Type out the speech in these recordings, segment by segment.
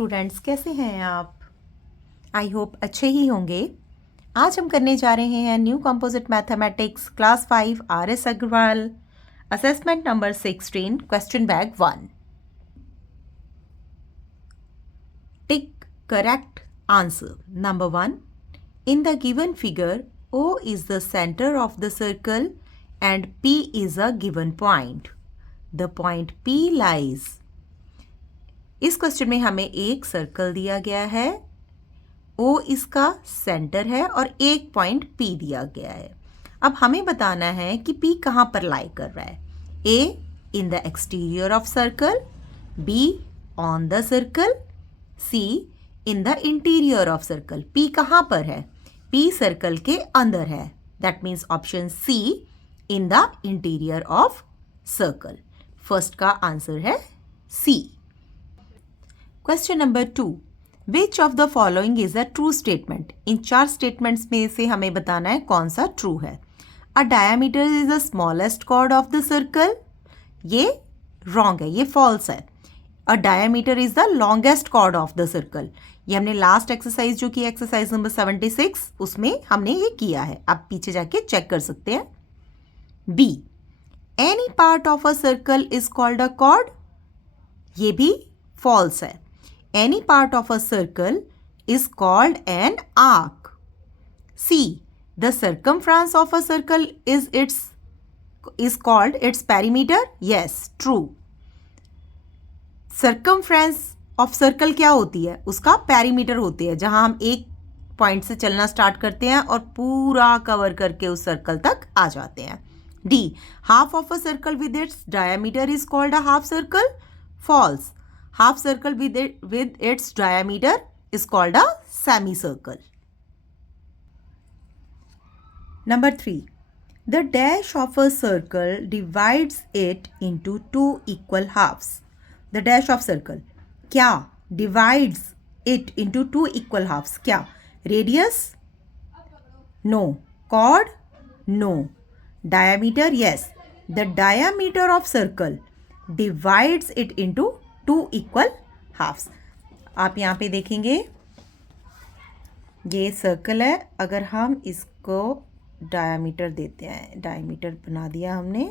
Students, कैसे हैं आप? आई होप अच्छे ही होंगे। आज हम करने जा रहे हैं new composite mathematics class 5 RS Agarwal assessment number 16 question bag 1। Tick correct answer. Number 1, in the given figure O is the center of the circle and P is a given point. The point P lies. इस question में हमें एक circle दिया गया है, O इसका centre है और एक पॉइंट P दिया गया है। अब हमें बताना है कि P कहाँ पर लाई कर रहा है। A in the exterior of circle, B on the circle, C in the interior of circle. P कहाँ पर है? P सर्कल के अंदर है। That means option C in the interior of circle. First का आंसर है C। Question number 2, which of the following is a true statement? In 4 statements में से हमें बताना है कौन सा ट्रू है। A diameter is the smallest cord of the circle, ये रॉन्ग है, ये फॉल्स है। A diameter is the longest chord of the circle, ये हमने लास्ट एक्सरसाइज जो की एक्सरसाइज नंबर 76 उसमें हमने ये किया है, आप पीछे जाके चेक कर सकते हैं। B, any part of a circle is called a chord, ये भी फॉल्स है। Any part of a circle is called an arc. C, the circumference of a circle is called its perimeter. Yes, true. Circumference of circle क्या होती है? उसका perimeter होती है, जहां हम एक पॉइंट से चलना स्टार्ट करते हैं और पूरा कवर करके उस सर्कल तक आ जाते हैं। D, half of a circle with its diameter is called a half circle. False. Half circle with its diameter is called a semicircle. Number 3, the dash of a circle divides it into 2 equal halves. The dash of circle क्या divides it into 2 equal halves? क्या radius? No. Chord? No. Diameter? Yes. The diameter of circle divides it into 2 equal halves. आप यहाँ पे देखेंगे ये circle है, अगर हम इसको डायामीटर देते हैं, डायामीटर बना दिया हमने,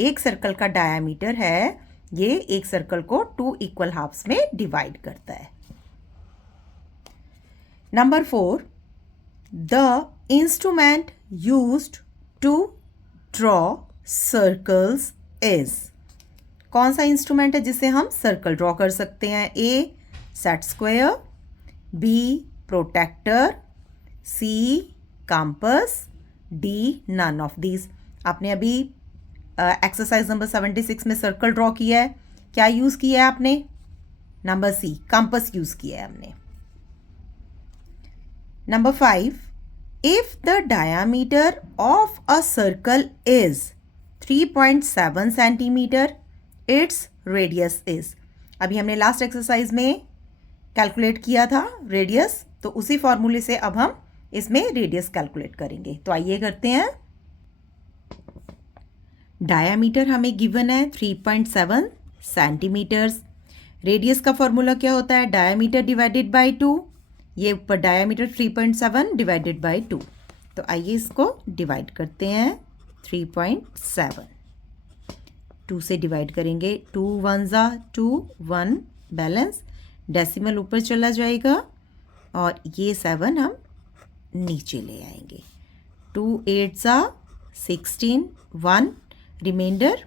एक सर्कल का डायामीटर है, ये एक सर्कल को 2 इक्वल हाफ्स में डिवाइड करता है। Number 4, the instrument used to draw circles is, कौन सा इंस्ट्रूमेंट है जिससे हम सर्कल ड्रॉ कर सकते हैं? A set square, B protractor, C compass, D none of these. आपने अभी एक्सरसाइज नंबर 76 में सर्कल ड्रॉ किया है, क्या यूज किया है आपने? नंबर सी, कंपास यूज किया है हमने। Number 5, if the diameter of a circle is 3.7 centimetre, its radius is. अभी हमने लास्ट एक्सरसाइज में कैलकुलेट किया था रेडियस, तो उसी फॉर्मूले से अब हम इसमें रेडियस कैलकुलेट करेंगे। तो आइए करते हैं। डायामीटर हमें गिवन है 3.7 सेंटीमीटर्स। रेडियस का फॉर्मूला क्या होता है? Diameter divided by 2। ये ऊपर डायामीटर 3.7 डिवाइडेड बाय 2। तो आइए इसको डिवाइड करते हैं। 3.7 2 से डिवाइड करेंगे, 2 1 ज़ा 2, 1 बैलेंस, डेसिमल ऊपर चला जाएगा और ये 7 हम नीचे ले आएंगे। 2 8 ज़ा 16, 1 रिमाइंडर।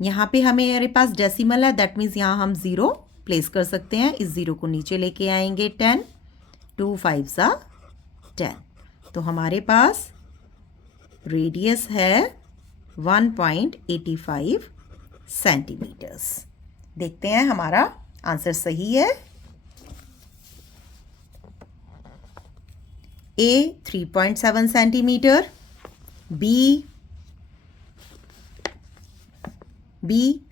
यहाँ पे हमारे पास डेसिमल है, दैट मीन्स यहाँ हम 0 प्लेस कर सकते हैं, इस 0 को नीचे लेके आएंगे। 10, 2 5 ज़ा 10। तो हमारे पास रेडियस है 1.85 सेंटीमीटर्स। देखते हैं हमारा आंसर सही है। A 3.7 centimetre, B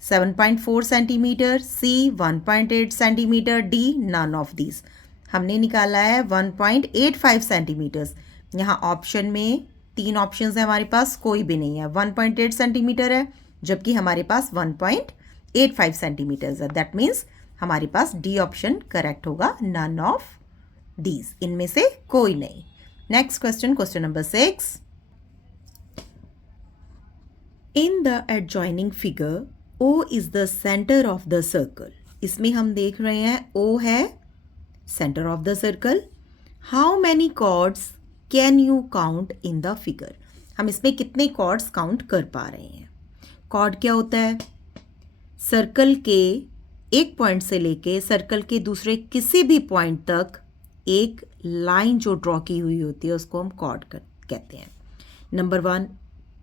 7.4 centimetre, C 1.8 centimetre, D none of these. हमने निकाला है 1.85 सेंटीमीटर्स। यहाँ ऑप्शन में 3 ऑप्शंस है, हमारे पास कोई भी नहीं है। 1.8 सेंटीमीटर है, जबकि हमारे पास 1.85 सेंटीमीटर्स है। दैट मीन्स हमारे पास डी ऑप्शन करेक्ट होगा, नन ऑफ दीज, इनमें से कोई नहीं। Next question, question number 6। In the adjoining figure O is the centre of the circle. इसमें हम देख रहे हैं O है centre of the circle. How many chords can you count in the figure. हम इसमें कितने कॉर्ड्स काउंट कर पा रहे हैं। कॉर्ड क्या होता है, सर्कल के एक पॉइंट से लेके सर्कल के दूसरे किसी भी पॉइंट तक एक लाइन जो ड्रॉ की हुई होती है उसको हम कॉर्ड कहते हैं। नंबर 1,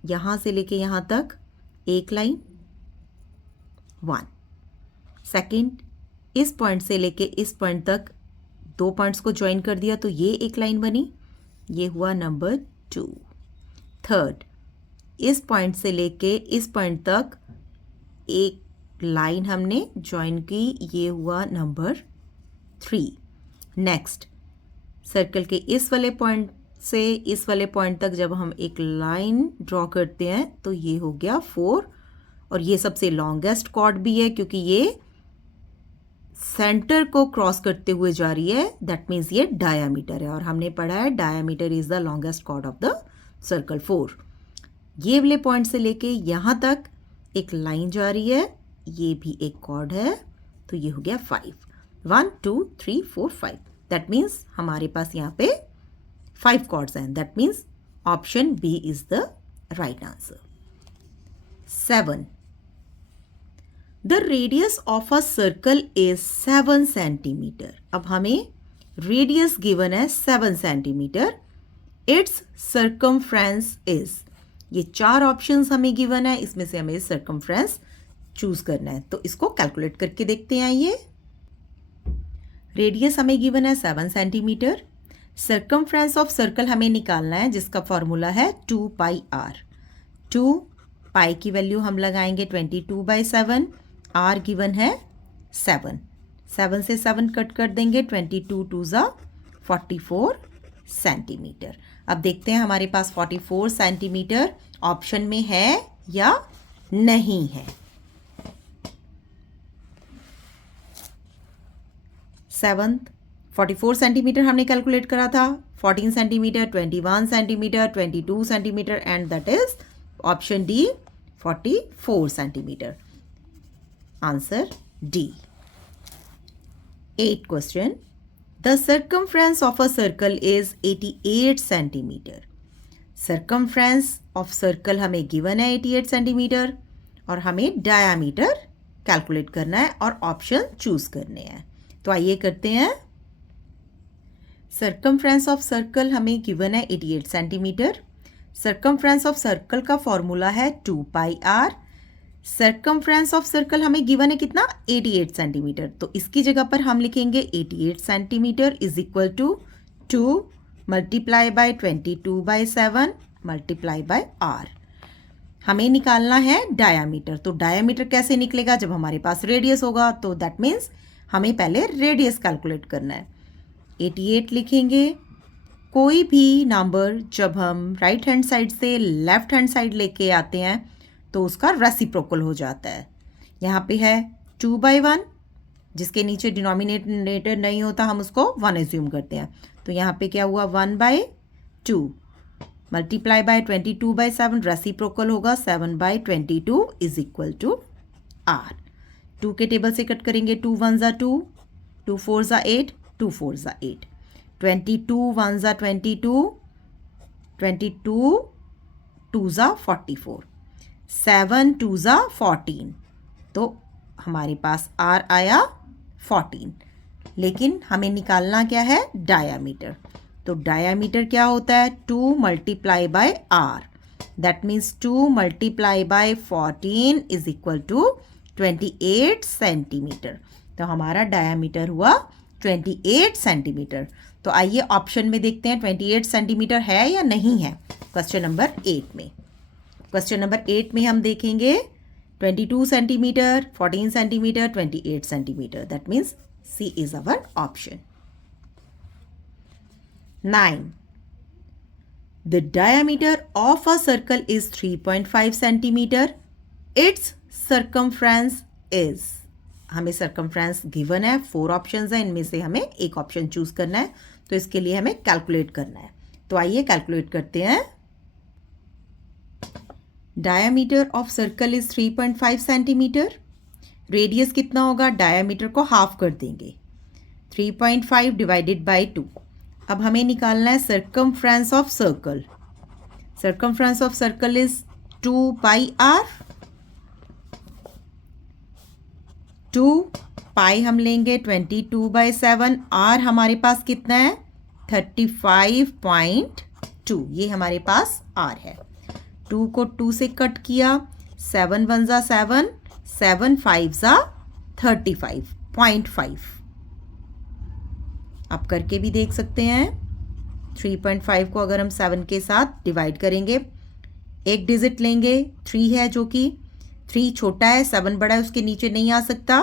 यहाँ से लेके यहाँ तक एक लाइन 1। सेकंड, इस पॉइंट से लेके इस पॉइंट तक 2 पॉइंट्स को ज्वाइन कर दिया तो ये एक लाइन बनी, ये हुआ नंबर 2। थर्ड, इस पॉइंट से लेके इस पॉइंट तक एक लाइन हमने ज्वाइन की, ये हुआ नंबर 3। नेक्स्ट, सर्कल के इस वाले पॉइंट से इस वाले पॉइंट तक जब हम एक लाइन ड्रॉ करते हैं तो ये हो गया 4। और ये सबसे लॉन्गेस्ट कॉर्ड भी है क्योंकि ये सेंटर को क्रॉस करते हुए जा रही है, दैट मीन्स ये डायामीटर है। और हमने पढ़ा है diameter is the longest chord of the circle 4। ये वाले पॉइंट से लेके यहाँ तक एक लाइन जा रही है, ये भी एक कॉर्ड है, तो ये हो गया 5। 1 2 3 4 5, दैट मीन्स हमारे पास यहाँ पे 5 कॉर्ड्स हैं, that means option B is the right answer. 7, the radius of a circle is 7 centimetre. अब हमें रेडियस गिवन है 7 सेंटीमीटर, इट्स सर्कमफ्रेंस इज, ये 4 ऑप्शंस हमें गिवन है, इसमें से हमें सर्कमफ्रेंस चूज करना है। तो इसको कैलकुलेट करके देखते हैं। ये रेडियस हमें गिवन है 7 सेंटीमीटर, सर्कमफ्रेंस ऑफ सर्कल हमें निकालना है जिसका फॉर्मूला है 2 पाई आर। 2 पाई की वैल्यू हम लगाएंगे 22/7, आर गिवन है 7, 7 से 7 कट कर देंगे, 22 2 44 सेंटीमीटर। अब देखते हैं हमारे पास 44 सेंटीमीटर ऑप्शन में है या नहीं है। 7th 44 सेंटीमीटर हमने कैलकुलेट करा था, 14 centimetre, 21 centimetre, 22 centimetre and that is option D 44 centimetre. Answer D. 8th question, the circumference of a circle is 88 centimetre. Circumference of circle हमें गिवन है 88 सेंटीमीटर और हमें डायामीटर कैलकुलेट करना है और ऑप्शन चूज करने हैं। तो आइए करते हैं। सर्कमफ्रेंस ऑफ सर्कल हमें गिवन है 88 सेंटीमीटर। सर्कमफ्रेंस ऑफ सर्कल का फॉर्मूला है 2 pi are. Circumference of circle हमें गिवन है कितना, 88 सेंटीमीटर। तो इसकी जगह पर हम लिखेंगे 88 centimetre is equal to 2 multiply by 22/7 multiply by R. हमें निकालना है डायामीटर। तो डायामीटर कैसे निकलेगा, जब हमारे पास रेडियस होगा, तो दैट मीन्स हमें पहले रेडियस कैलकुलेट करना है। 88 लिखेंगे। कोई भी नंबर जब हम राइट हैंड साइड से लेफ्ट हैंड साइड लेके आते हैं तो उसका रेसिप्रोकल हो जाता है। यहाँ पे है 2/1, जिसके नीचे डिनोमिनेटर नहीं होता हम उसको 1 एज्यूम करते हैं। तो यहाँ पे क्या हुआ 1/2 मल्टीप्लाई बाय 22/7, रेसिप्रोकल होगा 7/22 इज इक्वल टू आर। 2 के टेबल से कट करेंगे, 2 1 2, 2 4 8, 2 4 8, 22 1 22, 22 2 44, 7 2 14। तो हमारे पास आर आया 14। लेकिन हमें निकालना क्या है, डायामीटर। तो डायामीटर क्या होता है, 2 multiply by R, that means 2 multiply by 14 is equal to 28 centimetre. तो हमारा डायामीटर हुआ 28 सेंटीमीटर। तो आइए ऑप्शन में देखते हैं 28 सेंटीमीटर है या नहीं है। क्वेश्चन नंबर 8 में, क्वेश्चन नंबर 8 में हम देखेंगे 22 centimetre, 14 centimetre, 28 centimetre, that means C is our option. 9, the diameter of a circle is 3.5 centimeter. Its circumference is, हमें सर्कमफ्रेंस गिवन है, 4 ऑप्शंस हैं, इनमें से हमें एक ऑप्शन चूज करना है, तो इसके लिए हमें कैलकुलेट करना है। तो आइए कैलकुलेट करते हैं। Diameter of circle is 3.5 centimetre. Radius कितना होगा? डायामीटर को हाफ कर देंगे, 3.5 डिवाइडेड बाई 2। अब हमें निकालना है circumference of circle. Circumference of circle is 2 pi R. 2 pi हम लेंगे 22/7। आर हमारे पास कितना है? 35.2। ये हमारे पास आर है। 2 को 2 से कट किया, 7 1 ज़ा 7, 7 5 ज़ा 35.5। आप करके भी देख सकते हैं। 3.5 को अगर हम 7 के साथ डिवाइड करेंगे, एक डिजिट लेंगे, 3 है, जो कि 3 छोटा है, 7 बड़ा है, उसके नीचे नहीं आ सकता,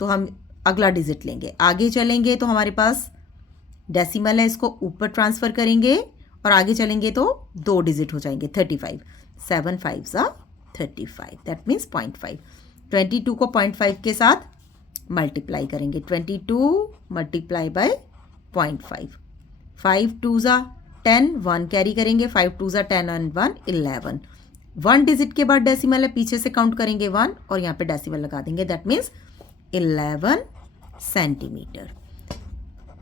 तो हम अगला डिजिट लेंगे। आगे चलेंगे तो हमारे पास डेसिमल है, इसको ऊपर ट्रांसफ़र करेंगे और आगे चलेंगे तो 2 डिजिट हो जाएंगे, 35। 7 5 ज़ा 35, दैट मीन्स 0.5। 22 को 0.5 के साथ मल्टीप्लाई करेंगे, 22 मल्टीप्लाई बाय 0.5। 5 2 ज़ा 10, 1 कैरी करेंगे, 5 2 ज़ा 10 and 1 11। 1 डिजिट के बाद डेसिमल है, पीछे से काउंट करेंगे 1 और यहाँ पे डेसिमल लगा देंगे, that means 11 centimetre.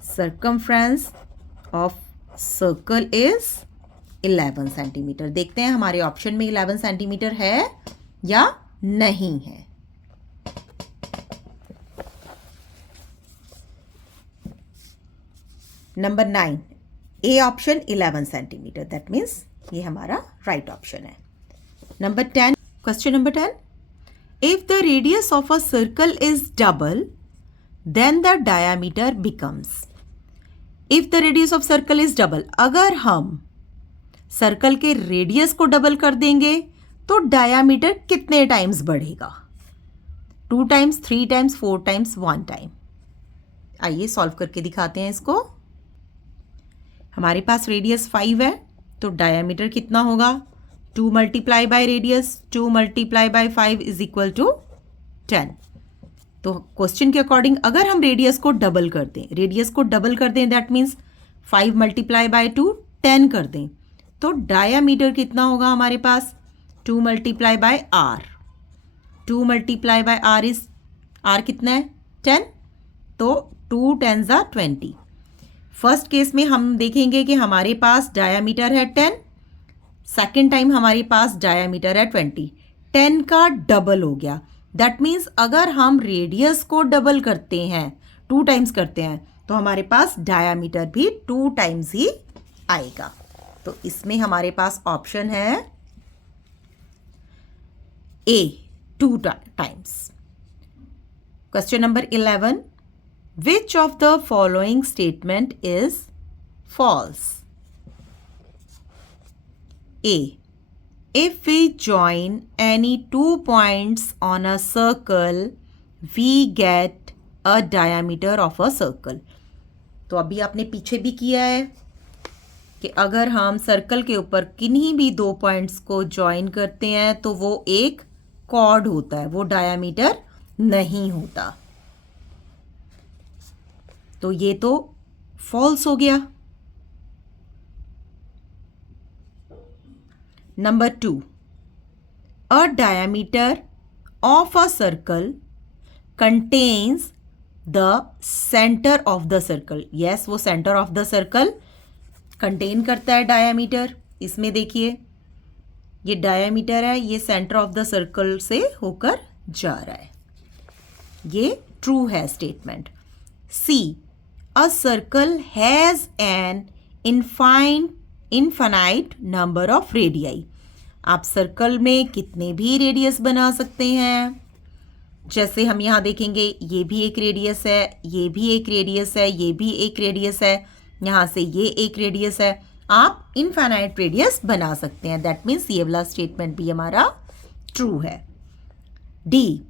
Circumference of circle is 11 centimetre. देखते हैं हमारे ऑप्शन में 11 सेंटीमीटर है या नहीं है। Number 9, A option 11 centimetre, that means ये हमारा राइट ऑप्शन है। Number 10, question number 10, if the radius of a circle is double then the diameter becomes. If the radius of circle is double, अगर हम circle के radius को double कर देंगे तो डायामीटर कितने टाइम्स बढ़ेगा? 2 टाइम्स, 3 टाइम्स, 4 टाइम्स, 1 टाइम। आइए सॉल्व करके दिखाते हैं इसको। हमारे पास रेडियस 5 है, तो डायामीटर कितना होगा? 2 multiply by radius, 2 multiply by 5 is equal to 10। तो क्वेश्चन के अकॉर्डिंग अगर हम रेडियस को डबल कर दें, दैट मीन्स 5 मल्टीप्लाई बाय 2 10 कर दें, तो डायामीटर कितना होगा हमारे पास? 2 multiply by R. 2 multiply by R is, R कितना है? 10, तो 2 10 ज़ा 20। फर्स्ट केस में हम देखेंगे कि हमारे पास डायामीटर है 10, सेकेंड टाइम हमारे पास डायामीटर है 20। 10 का डबल हो गया, दैट मीन्स अगर हम रेडियस को डबल करते हैं, 2 टाइम्स करते हैं, तो हमारे पास डायामीटर भी 2 टाइम्स ही आएगा। तो इसमें हमारे पास ऑप्शन है A, 2 times. Question number 11, which of the following statement is false? A, if we join any 2 points on a circle, we get a diameter of a circle. तो अभी आपने पीछे भी किया है कि अगर हम सर्कल के ऊपर किन्हीं भी 2 पॉइंट्स को ज्वाइन करते हैं तो वो एक कॉर्ड होता है, वो डायामीटर नहीं होता। तो ये तो फॉल्स हो गया। Number 2, a diameter of a circle contains the center of the circle. Yes, वो center of the circle contain करता है diameter। इसमें देखिए ये diameter है, ये center of the circle से होकर जा रहा है, ये true है statement। C, a circle has an infinite number of radii. आप सर्कल में कितने भी रेडियस बना सकते हैं। जैसे हम यहाँ देखेंगे, ये भी एक रेडियस है, ये भी एक रेडियस है, ये भी एक रेडियस है, यहाँ से ये एक रेडियस है। आप इनफाइनाइट रेडियस बना सकते हैं, दैट मीन्स ये वाला स्टेटमेंट भी हमारा ट्रू है। D,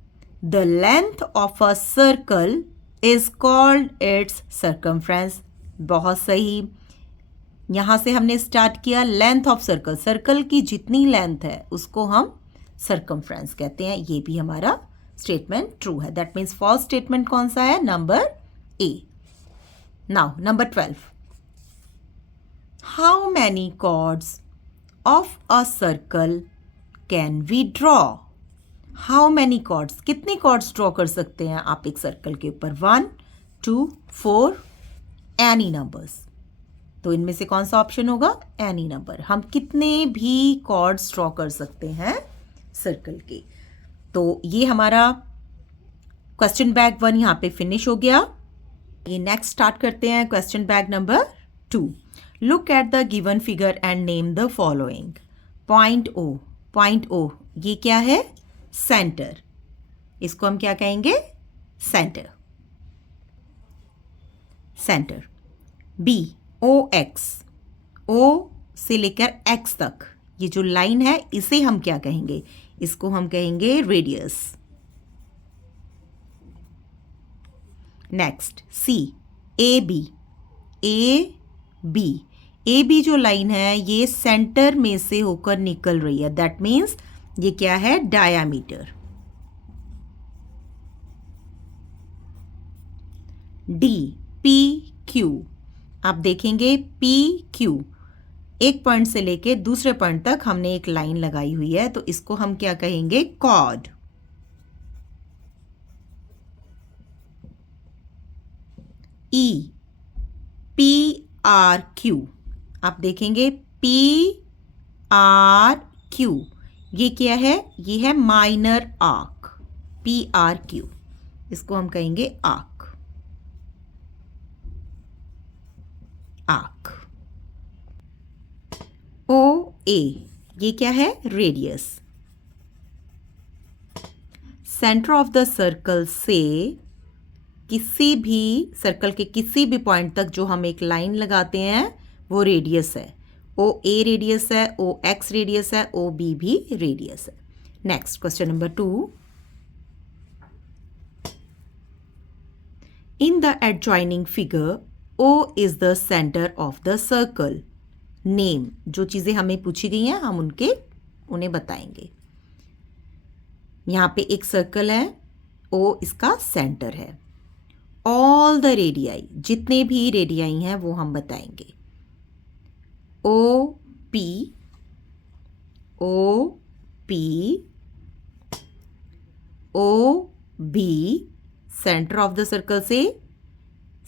the length of a circle is called it's circumference. बहुत सही। यहाँ से हमने स्टार्ट किया लेंथ ऑफ सर्कल, सर्कल की जितनी लेंथ है उसको हम सर्कमफ्रेंस कहते हैं, ये भी हमारा स्टेटमेंट ट्रू है. दैट मीन्स फॉल्स स्टेटमेंट कौन सा है? Number A. Now number 12. How many chords of a circle can we draw? How many chords, कितने कॉर्ड्स ड्रॉ कर सकते हैं आप एक सर्कल के ऊपर? 1, 2, 4, एनी नंबर्स. तो इनमें से कौन सा ऑप्शन होगा? Any number. हम कितने भी कॉर्ड्स ड्रॉ कर सकते हैं सर्कल के. तो ये हमारा क्वेश्चन बैग 1 यहाँ पे फिनिश हो गया. ये नेक्स्ट स्टार्ट करते हैं question bag number 2. Look at the given figure and name the following. Point O. Point O ये क्या है? सेंटर. इसको हम क्या कहेंगे? Centre. Centre. B O X. O से लेकर एक्स तक ये जो लाइन है इसे हम क्या कहेंगे? इसको हम कहेंगे radius. Next C A B. A B. A B जो लाइन है ये सेंटर में से होकर निकल रही है. दैट मीन्स ये क्या है? डायामीटर. D P Q. आप देखेंगे पी क्यू एक पॉइंट से लेके दूसरे पॉइंट तक हमने एक लाइन लगाई हुई है, तो इसको हम क्या कहेंगे? Chord. E P R Q. आप देखेंगे पी आर क्यू ये क्या है? ये है minor arc. P R Q इसको हम कहेंगे आर्क. आर्क. ओ ए ये क्या है? Radius. Centre of the circle से किसी भी सर्कल के किसी भी पॉइंट तक जो हम एक लाइन लगाते हैं वो रेडियस है. ओ ए रेडियस है, ओ एक्स रेडियस है, ओ बी भी रेडियस है. Next question number 2. In the adjoining figure O is the centre of the circle. Name. जो चीजें हमें पूछी गई हैं हम उन्हें बताएंगे. यहां पे एक सर्कल है, ओ इसका सेंटर है. ऑल द रेडियाई, जितने भी रेडियाई हैं वो हम बताएंगे. O P. O P. O B. Centre of the circle से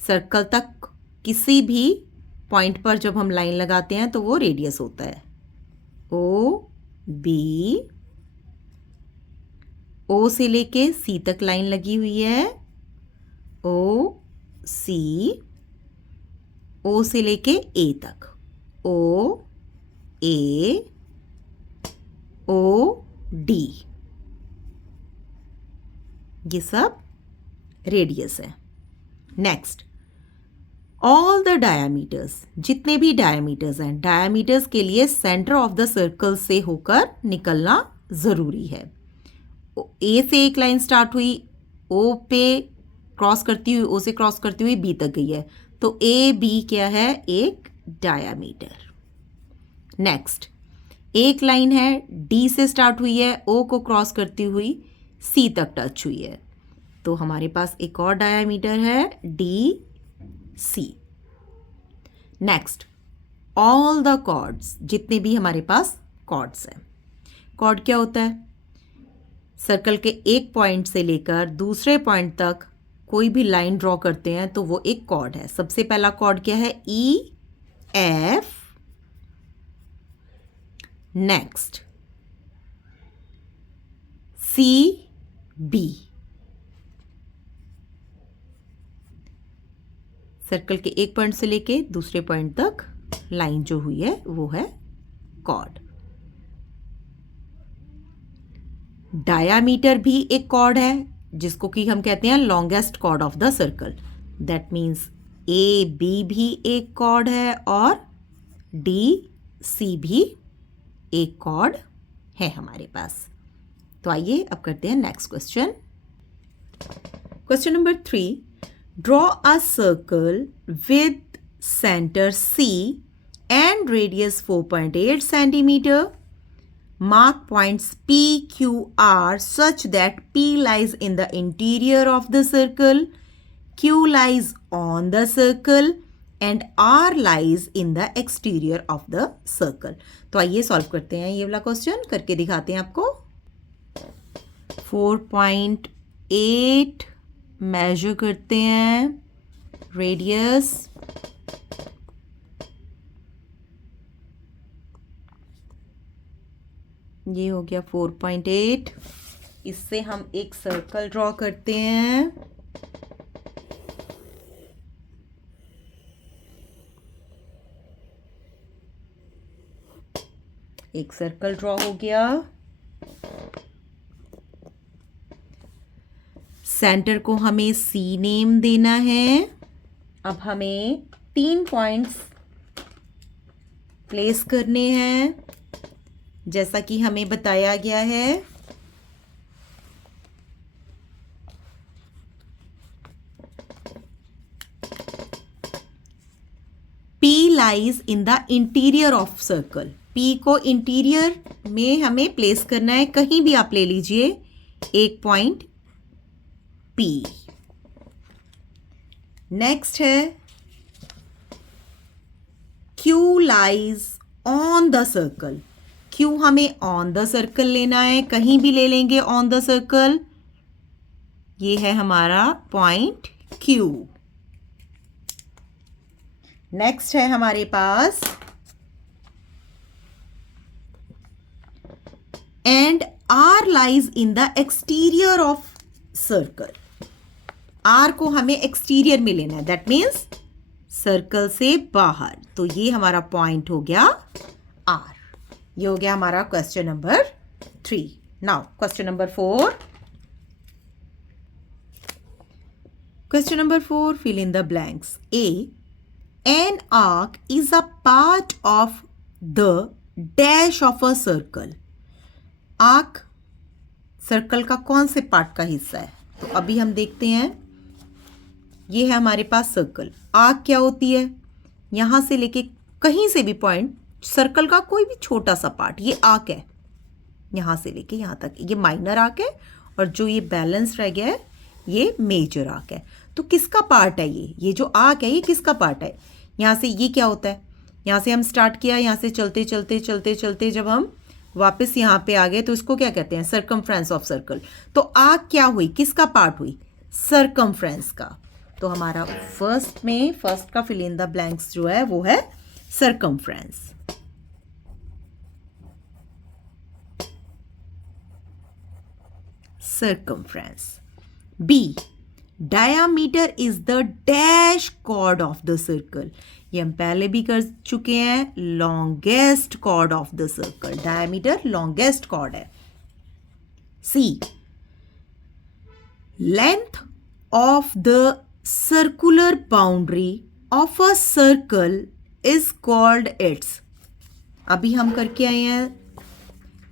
सर्कल तक किसी भी पॉइंट पर जब हम लाइन लगाते हैं तो वो रेडियस होता है. O B. ओ से लेके सी तक लाइन लगी हुई है. ओ सी. ओ से लेके ए तक. O A. O D. ये सब रेडियस है. Next all the diameters. जितने भी डायामीटर्स हैं, डायामीटर्स के लिए सेंटर ऑफ द सर्कल से होकर निकलना ज़रूरी है. ए से एक लाइन स्टार्ट हुई, ओ पे क्रॉस करती हुई, ओ से क्रॉस करती हुई बी तक गई है, तो ए बी क्या है? एक डायामीटर. नेक्स्ट एक लाइन है, डी से स्टार्ट हुई है, ओ को क्रॉस करती हुई सी तक टच हुई है, तो हमारे पास एक और डायामीटर है D C. Next all the chords. जितने भी हमारे पास कॉर्ड्स हैं. कॉर्ड क्या होता है? सर्कल के एक पॉइंट से लेकर दूसरे पॉइंट तक कोई भी लाइन ड्रॉ करते हैं तो वो एक कॉर्ड है. सबसे पहला कॉर्ड क्या है? E F. Next C B. Circle के एक पॉइंट से लेके दूसरे पॉइंट तक लाइन जो हुई है वो है कॉर्ड. डायामीटर भी एक कॉर्ड है जिसको कि हम कहते हैं longest chord of the circle. That means A B भी एक कॉर्ड है और डी सी भी एक कॉर्ड है हमारे पास. तो आइए अब करते हैं next question. Question number 3. Draw a circle with centre C and radius 4.8 centimeter. Mark points P, Q, R such that P lies in the interior of the circle, Q lies on the circle and R lies in the exterior of the circle. तो आइए solve करते हैं ये वाला question, करके दिखाते हैं आपको. 4.8 मेजर करते हैं रेडियस. ये हो गया 4.8. इससे हम एक सर्कल ड्रॉ करते हैं. एक सर्कल ड्रॉ हो गया. सेंटर को हमें सी नेम देना है. अब हमें 3 पॉइंट्स प्लेस करने हैं जैसा कि हमें बताया गया है. P lies in the interior of circle. P को इंटीरियर में हमें प्लेस करना है. कहीं भी आप ले लीजिए एक पॉइंट P. नेक्स्ट है Q lies on the circle. Q हमें ऑन द सर्कल लेना है. कहीं भी ले लेंगे ऑन द सर्कल. ये है हमारा पॉइंट Q. नेक्स्ट है हमारे पास and R lies in the exterior of circle. R को हमें एक्सटीरियर में लेना है. दैट मीन्स सर्कल से बाहर. तो ये हमारा पॉइंट हो गया R. ये हो गया हमारा question number 3. Now question number 4. Question number 4, fill in the blanks. A, an arc is a part of the dash of a circle. Arc circle का कौन से पार्ट का हिस्सा है? तो अभी हम देखते हैं. ये है हमारे पास सर्कल. आर्क क्या होती है? यहां से लेके कहीं से भी पॉइंट, सर्कल का कोई भी छोटा सा पार्ट, ये आर्क है. यहां से लेके यहां तक ये माइनर आर्क है और जो ये बैलेंस रह गया है ये मेजर आर्क है. तो किसका पार्ट है ये जो आर्क है ये किसका पार्ट है? यहां से ये क्या होता है? यहां से हम स्टार्ट किया, यहां से चलते चलते चलते चलते जब हम वापस यहाँ पे आ गए तो इसको क्या कहते हैं? Circumference of circle. तो आर्क क्या हुई? किसका पार्ट हुई? सर्कमफ्रेंस का. तो हमारा फर्स्ट का फिल इन द ब्लैंक्स जो है वो है circumference. Circumference. B, diameter is the dash chord of the circle. ये हम पहले भी कर चुके हैं. Longest chord of the circle. Diameter longest chord है. C, length of the circular boundary of a circle is called its. अभी हम करके आए हैं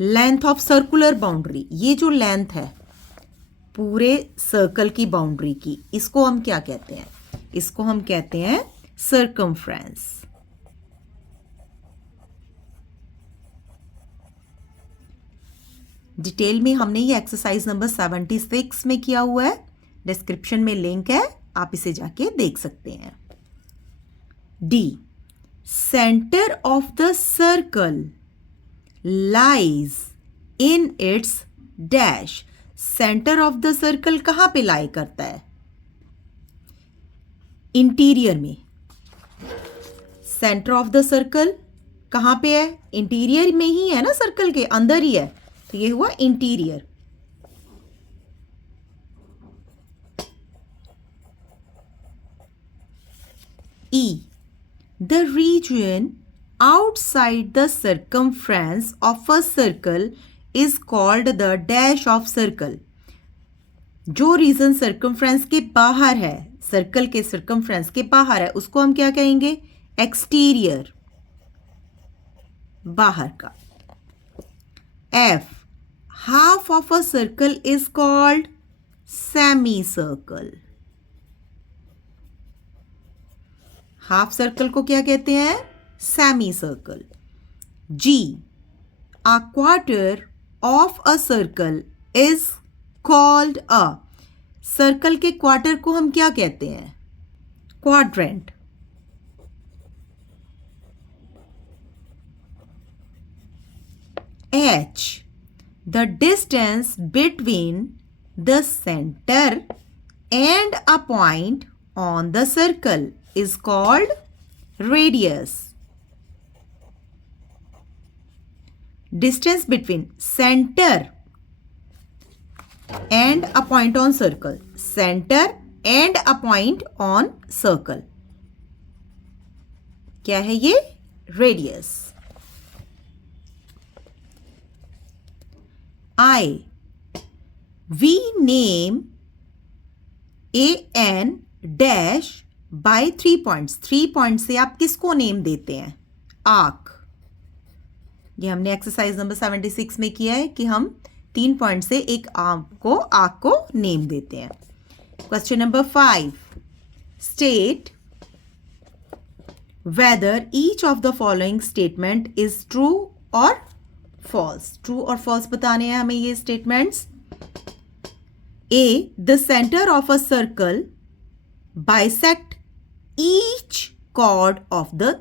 लेंथ ऑफ सर्कुलर बाउंड्री. ये जो लेंथ है पूरे सर्कल की बाउंड्री की, इसको हम क्या कहते हैं? इसको हम कहते हैं सर्कमफ्रेंस. डिटेल में हमने ये एक्सरसाइज नंबर 76 में किया हुआ है. डिस्क्रिप्शन में लिंक है, आप इसे जाके देख सकते हैं. D, centre of the circle lies in its dash. Centre of the circle कहां पे लाई करता है? इंटीरियर में. सेंटर ऑफ द सर्कल कहां पे है? इंटीरियर में ही है ना, सर्कल के अंदर ही है. तो ये हुआ interior. E, the region outside the circumference of a circle is called the dash of circle. जो रीजन सर्कमफ्रेंस के बाहर है, सर्कल के सर्कमफ्रेंस के बाहर है, उसको हम क्या कहेंगे? एक्सटीरियर, बाहर का. F, half of a circle is called semicircle. Half circle को क्या कहते हैं? Semi circle. G, A quarter of a circle is called a. Circle के क्वार्टर को हम क्या कहते हैं? Quadrant. H. The distance between the center and a point on the circle is called radius. Distance between center and a point on circle. Center and a point on circle. क्या है ये? Radius. I. We name an dash by 3 points. 3 points से आप किसको name देते हैं? Arc. ये हमने एक्सरसाइज नंबर 76 में किया है कि हम 3 पॉइंट से एक आर्क को नेम देते हैं. Question number 5. State whether each of the following statement is true और फॉल्स. ट्रू और फॉल्स बताने हैं हमें ये statements. A. The centre of a circle bisect each chord of the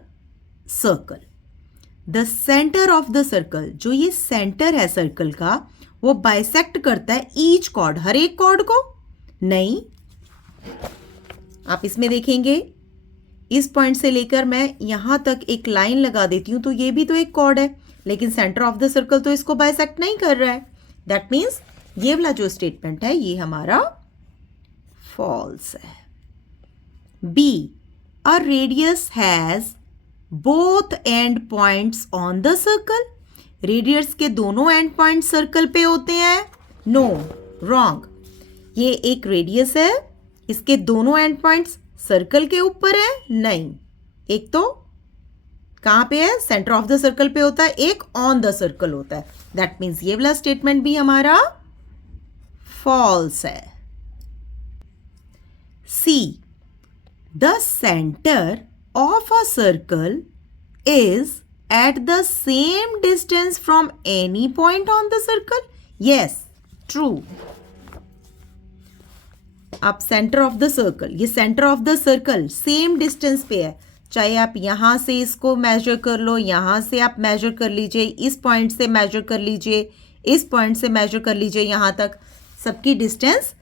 circle. The centre of the circle, जो ये centre है circle का, वो बाइसेक्ट करता है ईच कॉर्ड, हर एक कॉर्ड को नहीं. आप इसमें देखेंगे इस पॉइंट से लेकर मैं यहां तक एक लाइन लगा देती हूं तो ये भी तो एक कॉर्ड है, लेकिन सेंटर ऑफ द सर्कल तो इसको बाइसेक्ट नहीं कर रहा है. दैट मीन्स ये वाला जो स्टेटमेंट है ये हमारा फॉल्स है. B. A radius has both end points on the circle. Radius के दोनों एंड पॉइंट सर्कल पे होते हैं? No, wrong. ये एक रेडियस है, इसके दोनों एंड पॉइंट्स सर्कल के ऊपर है? नहीं. एक तो कहां पे है? सेंटर ऑफ द सर्कल पे होता है, एक ऑन द सर्कल होता है. दैट मीन्स ये वाला स्टेटमेंट भी हमारा फॉल्स है. C. The centre of a circle is at the same distance from any point on the circle? Yes, true. अब सेंटर ऑफ द सर्कल, ये centre of the circle same distance पे है. चाहे आप यहां से इसको मेजर कर लो, यहां से आप मेजर कर लीजिए, इस पॉइंट से मेजर कर लीजिए, इस पॉइंट से मेजर कर लीजिए, यहां तक सबकी डिस्टेंस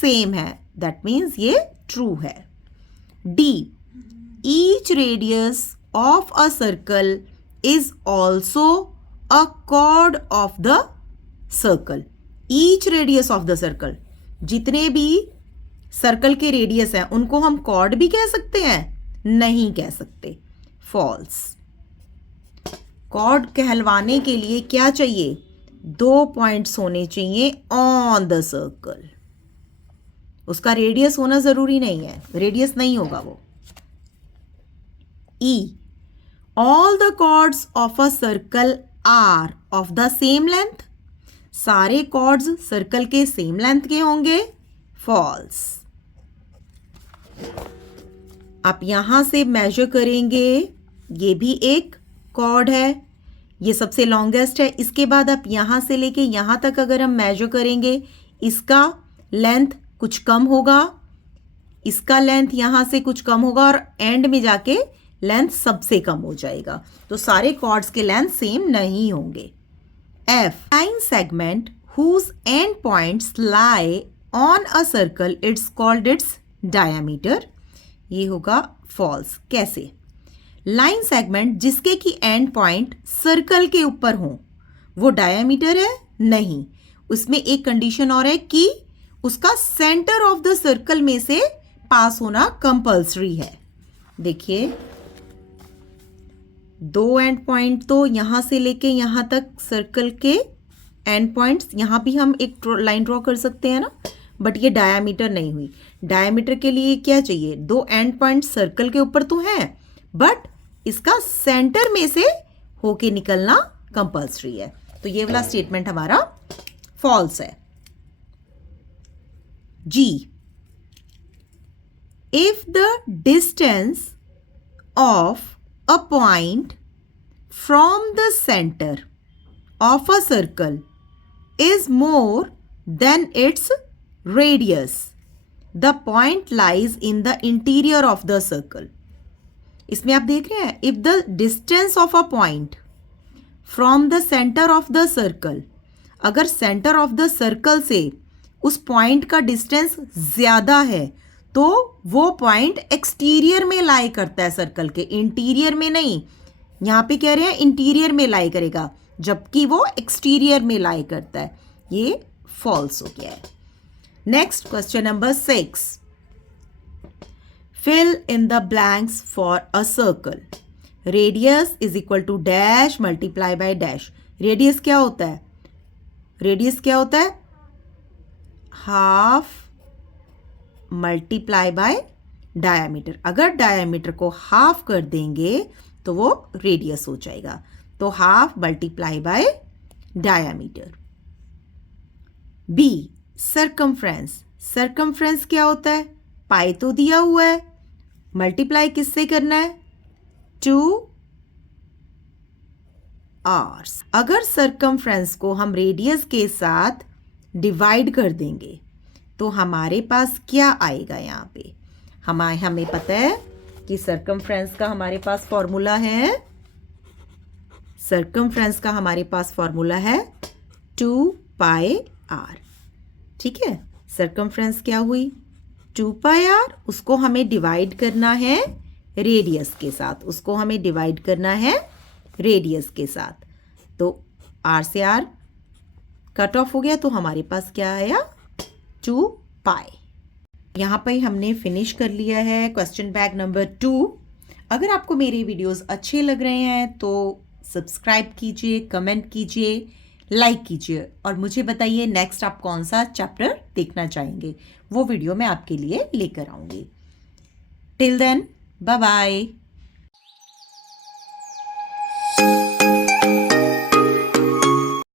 सेम है. दैट मीन्स ये ट्रू है. D. Each radius of a circle is also a chord of the circle. Each radius of the circle. जितने भी सर्कल के रेडियस हैं उनको हम कॉर्ड भी कह सकते हैं? नहीं कह सकते. फॉल्स. कॉर्ड कहलवाने के लिए क्या चाहिए? 2 पॉइंट्स होने चाहिए ऑन द सर्कल. उसका रेडियस होना जरूरी नहीं है, रेडियस नहीं होगा वो. E. All the chords of a circle are of the same length. सारे chords सर्कल के सेम लेंथ के होंगे? फॉल्स. आप यहां से मेजर करेंगे, ये भी एक कॉर्ड है, ये सबसे लॉन्गेस्ट है. इसके बाद आप यहां से लेके यहां तक अगर हम मेजर करेंगे, इसका लेंथ कुछ कम होगा, इसका लेंथ यहां से कुछ कम होगा और एंड में जाके लेंथ सबसे कम हो जाएगा. तो सारे कॉर्ड्स के लेंथ सेम नहीं होंगे. F. Line segment whose end points lie on a circle it's called it's diameter. ये होगा फॉल्स. कैसे? लाइन सेगमेंट जिसके की एंड पॉइंट सर्कल के ऊपर हो वो डायमीटर है? नहीं. उसमें एक कंडीशन और है कि उसका सेंटर ऑफ द सर्कल में से पास होना कंपल्सरी है. देखिए 2 एंड पॉइंट तो यहां से लेके यहां तक सर्कल के एंड पॉइंट्स, यहां भी हम एक लाइन ड्रॉ कर सकते हैं ना, बट ये डायमीटर नहीं हुई. डायमीटर के लिए क्या चाहिए? 2 एंड पॉइंट सर्कल के ऊपर तो हैं, बट इसका सेंटर में से होके निकलना कंपल्सरी है. तो ये वाला स्टेटमेंट हमारा फॉल्स है. G. If the distance of a point from the center of a circle is more than its radius, the point lies in the interior of the circle. इसमें आप देख रहे हैं, if the distance of a point from the center of the circle, अगर center of the circle से उस point का distance ज्यादा है तो वो पॉइंट एक्सटीरियर में लाई करता है सर्कल के, इंटीरियर में नहीं. यहां पे कह रहे हैं इंटीरियर में लाई करेगा, जबकि वो एक्सटीरियर में लाई करता है. ये फॉल्स हो गया है. Next question number 6. Fill in the blanks for a circle. Radius is equal to dash multiply by dash. Radius क्या होता है? रेडियस क्या होता है? Half multiply by diameter. अगर डायामीटर को हाफ कर देंगे तो वो रेडियस हो जाएगा. तो half multiply by diameter. B, circumference. Circumference क्या होता है? पाई तो दिया हुआ है, मल्टीप्लाई किससे करना है? 2 आवर्स. अगर सर्कमफ्रेंस को हम रेडियस के साथ डिवाइड कर देंगे तो हमारे पास क्या आएगा? यहाँ पे हमें पता है कि सर्कमफ्रेंस का हमारे पास फॉर्मूला है. सर्कमफ्रेंस का हमारे पास फॉर्मूला है 2 पाई आर. ठीक है, सर्कमफ्रेंस क्या हुई? 2 पाई आर. उसको हमें डिवाइड करना है रेडियस के साथ. उसको हमें डिवाइड करना है रेडियस के साथ. तो आर से आर कट ऑफ हो गया तो हमारे पास क्या आया? 2 पाई. यहाँ पर हमने फिनिश कर लिया है क्वेश्चन बैग नंबर 2. अगर आपको मेरे वीडियोस अच्छे लग रहे हैं तो सब्सक्राइब कीजिए, कमेंट कीजिए, लाइक कीजिए और मुझे बताइए नेक्स्ट आप कौन सा चैप्टर देखना चाहेंगे. वो वीडियो मैं आपके लिए लेकर आऊँगी. Till then, bye bye.